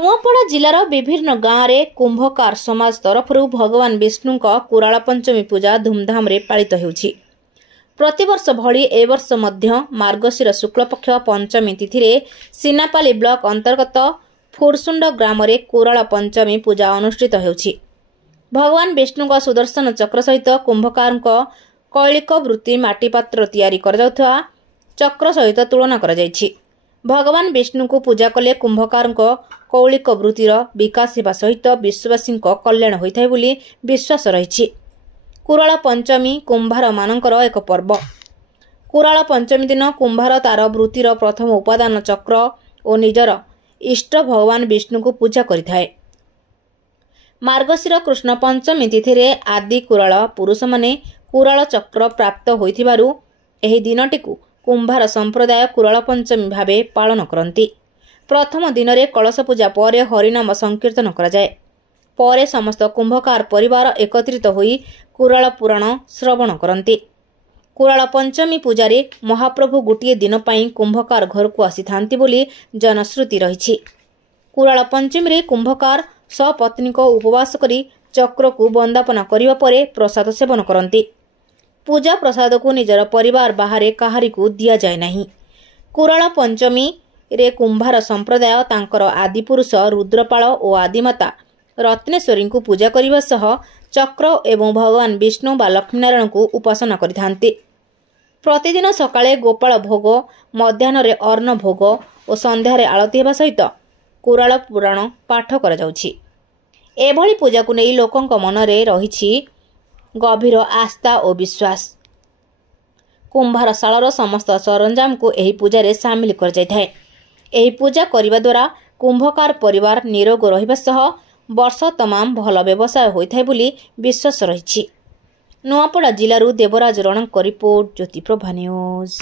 नुआपड़ा जिलार विभिन्न गाँव में कुंभकार समाज तरफ भगवान विष्णु कुराला पंचमी पूजा धूमधाम रे पालित होउछि। प्रतिवर्ष भली ए वर्ष मध्य मार्गशीर शुक्लपक्ष पंचमी तिथि रे सीनापाली ब्लॉक अंतर्गत फुरसुंड ग्राम रे कुराला पंचमी पूजा अनुष्ठित होउछि। भगवान विष्णु सुदर्शन चक्र सहित कुंभकार कैलिक वृत्ति माटीपात्र तैयारी कर चक्र सहित तुलना कर जाइछि। भगवान विष्णु को पूजा कले कुंभकार कौलिक वृत्तिर विकास होगा सहित विश्ववासी कल्याण होता है बोली विश्वास रही। कुराला पंचमी कुंभार मानकर एक पर्व। कुराला पंचमी दिन कुंभार तार वृत्तिर प्रथम उपादान चक्र और निजर इष्ट भगवान विष्णु को पूजा करिथाए। मार्गशीर कृष्ण पंचमी तिथि रे आदि कुराला पुरुष माने कुराला चक्र प्राप्त होइथिबारु एही दिनटिकु कुंभार संप्रदाय कुराला पंचमी भावे पालन करती। प्रथम दिन में कलश पूजा पर हरिनाम संकीर्तन कराए। पर समस्त कुंभकार परिवार एकत्रित होई कुराला पुराण श्रवण करती। कुराला पंचमी पूजारे महाप्रभु गोटे दिन पाई कुंभकार घर को आसी थांती बोली जनश्रुति रही। कुराला पंचमी रे कुंभकार सपत्नी को उपवास करी चक्र को वंदापना करिबा परे प्रसाद सेवन करती। पूजा प्रसाद को निजर परिवार बाहर काहारी को दिया जाए नहीं। कुराला पंचमी रे कुंभार संप्रदाय तांकर आदिपुरुष रुद्रपाल और आदिमाता रत्नेश्वरी को पूजा करने सह चक्र एवं भगवान विष्णु बा लक्ष्मीनारायण को उपासना करिथांती। प्रतिदिन सकाळे गोपाल भोग, मध्याह्न रे अर्ण भोग और संध्यारे आळती हेबा सहित कुराला पुराण पाठ करा जाउछि। एभली पूजा को नहीं लोकंक मनरे रहिछि गभीर आस्था और विश्वास। कुंभार शालार समस्त सरंजाम को एही पूजा रे शामिल कर जाय। एही पूजा करिबा द्वारा कुंभकार परिवार निरोग रहिबा सह वर्ष तमाम भल व्यवसाय होइथाय बोली विश्वास रहिछि। नुआपड़ा जिलारू देवराज रणक रिपोर्ट, ज्योति प्रभा न्यूज।